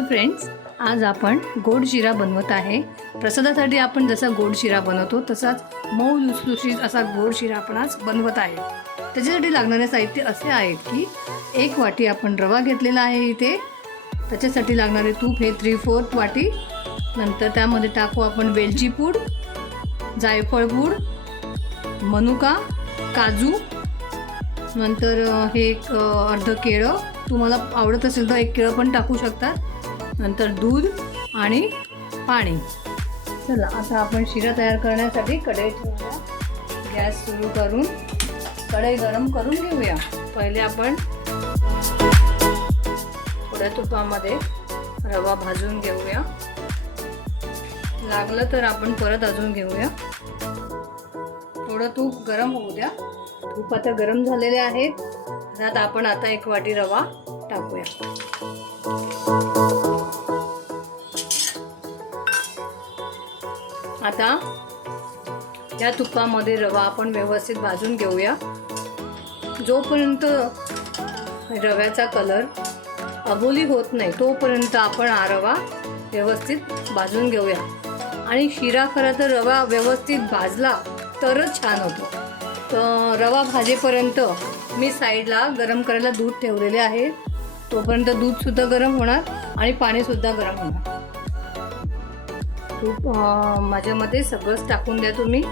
Hello friends, आज आपण गोड शिरा बनवत आहे। प्रसादासाठी आपण जसा गोड शिरा बनवतो तसाच मऊ लुसलुशीत असा गोड शिरा आपण आज बनवत आहे। त्याच्यासाठी लागणारे साहित्य असे आहेत की 1 वाटी आपण रवा घेतलेला आहे इथे। त्याच्यासाठी लागणारे तूप हे 3/4 वाटी। नंतर त्यामध्ये टाकू आपण वेलची पूड, जायफळ पूड, मनुका, काजू, नंतर हे एक अर्ध केळं, तुम्हाला आवडत असेल तर 1 केळं पण टाकू शकता। नंतर दूध आणि पाणी। चला आता आपण शिरा तयार करण्यासाठी कढई ठेवूया। गॅस सुरू करून कढई गरम करून घेऊया। पहिले आपण थोड्या तुपामध्ये रवा भाजून घेऊया। लागलं तर आपण परत अजून घेऊया। थोडं तूप गरम होऊ द्या। तूप आता गरम झालेले आहेत। त्यात आपण आता 1 वाटी रवा टाकूया। आता या तुपामध्ये रवा आपण व्यवस्थित भाजून घेऊया। जोपर्यंत रव्याचा कलर अबोली होत नाही तोपर्यंत आपण हा रवा व्यवस्थित भाजून घेऊया। आणि शिरा खरं तर रवा व्यवस्थित भाजला तरच छान होतो। तर रवा भाजेपर्यंत मी साईडला गरम करायला दूध ठेवलेले आहे। तोपर्यंत दूधसुद्धा गरम होणार आणि पाणीसुद्धा गरम होणार। तूप माझ्यामध्ये सगळंच टाकून द्या तुम्ही।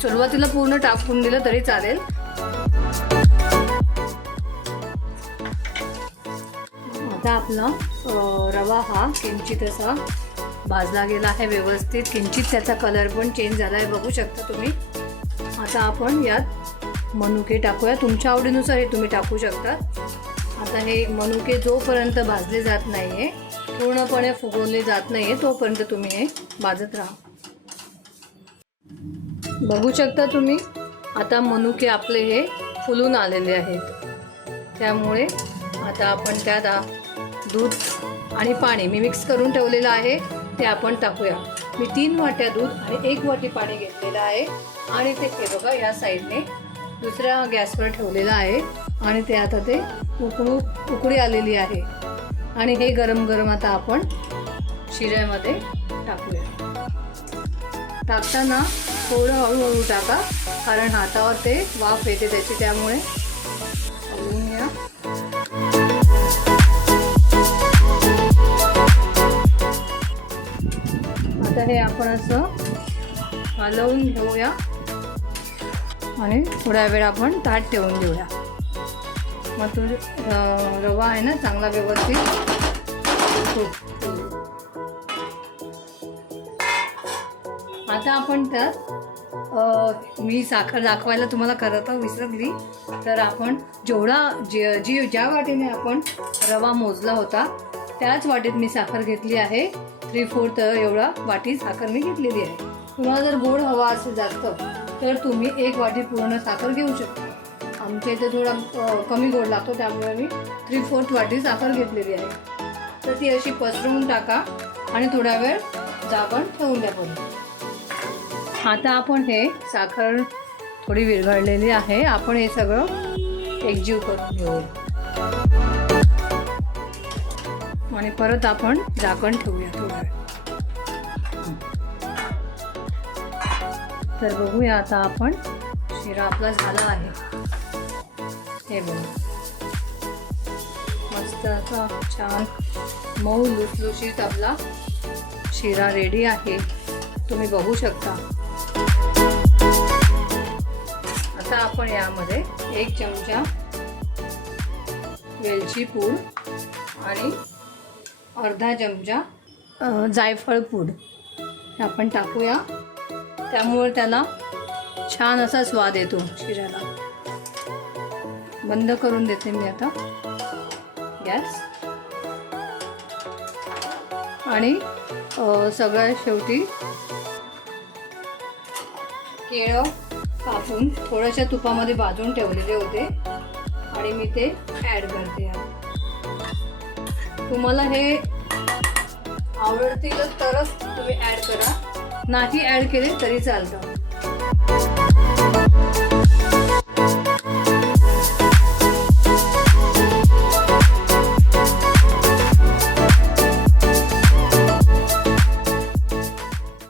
सुरुवातीला पूर्ण टाकून दिलं तरी चालेल। आता आपला रवा हा किंचित असा भाजला गेला आहे व्यवस्थित। किंचित त्याचा कलर पण चेंज झाला आहे, बघू शकता तुम्ही। आता आपण यात मनुके टाकूया। तुमच्या आवडीनुसार हे तुम्ही टाकू शकता। आता हे मनुके जोपर्यंत भाजले जात नाही आहे, पूर्णपणे फुगवले जात नाही आहे, तोपर्यंत तुम्ही हे भाजत राहा। बघू शकता तुम्ही आता मनुके आपले हे फुलून आलेले आहेत। त्यामुळे आता आपण त्यात दूध आणि पाणी मी मिक्स करून ठेवलेलं आहे ते आपण टाकूया। मी 3 वाट्या दूध आणि 1 वाटी पाणी घेतलेलं आहे आणि ते हे बघा या साईडने दुसऱ्या गॅसवर ठेवलेलं आहे आणि ते आता ते उकळी आलेली आहे। आणि हे गरम गरम आता आपण शिऱ्यामध्ये टाकूया। टाकताना थोडं हळूहळू टाका, कारण हातावर ते वाफ येते त्याची, त्यामुळे हलवून घ्या। आता हे आपण असं हलवून घेऊया आणि थोड्या वेळ आपण ताट ठेवून देऊया। मग तो रवा आहे ना चांगला व्यवस्थित आता आपण त्यात मी साखर दाखवायला तुम्हाला करत विसरली, तर आपण ज्या वाटीने आपण रवा मोजला होता त्याच वाटीत मी साखर घेतली आहे। 3/4 एवढा वाटी साखर मी घेतलेली आहे। तुम्हाला जर गोड हवा असेल जास्त तर तुम्ही 1 वाटी पूर्ण साखर घेऊ शकता। आमच्या इथे थोडा कमी गोड लागतो, त्यामुळे मी 3/4 वाटी साखर घेतलेली आहे। तर ती अशी पसरवून टाका आणि थोडा वेळ झाकण ठेवून द्या परत। आता आपण हे साखर थोडी विरघळलेली आहे, आपण हे सगळं एकजीव करून घेऊया आणि परत आपण झाकण ठेवूया थोडा वेळ। तर बघूया आता आपण शिरा आपला झाला आहे। हे बघा मस्त असा छान मऊ लुसलुशीत आपला शिरा रेडी आहे, तुम्ही बघू शकता। आता आपण यामध्ये 1 चमचा वेलची पूड आणि अर्धा चमचा जायफळ पूड आपण टाकूया। त्यामुळे त्याला छान असा स्वाद येतो शिऱ्याला। बंद करून देते मी आता गॅस। आणि सगळ्यात शेवटी केळं कापून थोड्याशा तुपामध्ये भाजून ठेवलेले होते आणि मी ते ॲड करते। तुम्हाला हे आवडतील तरच तुम्ही ॲड करा, नाही ॲड केले तरी चालतं।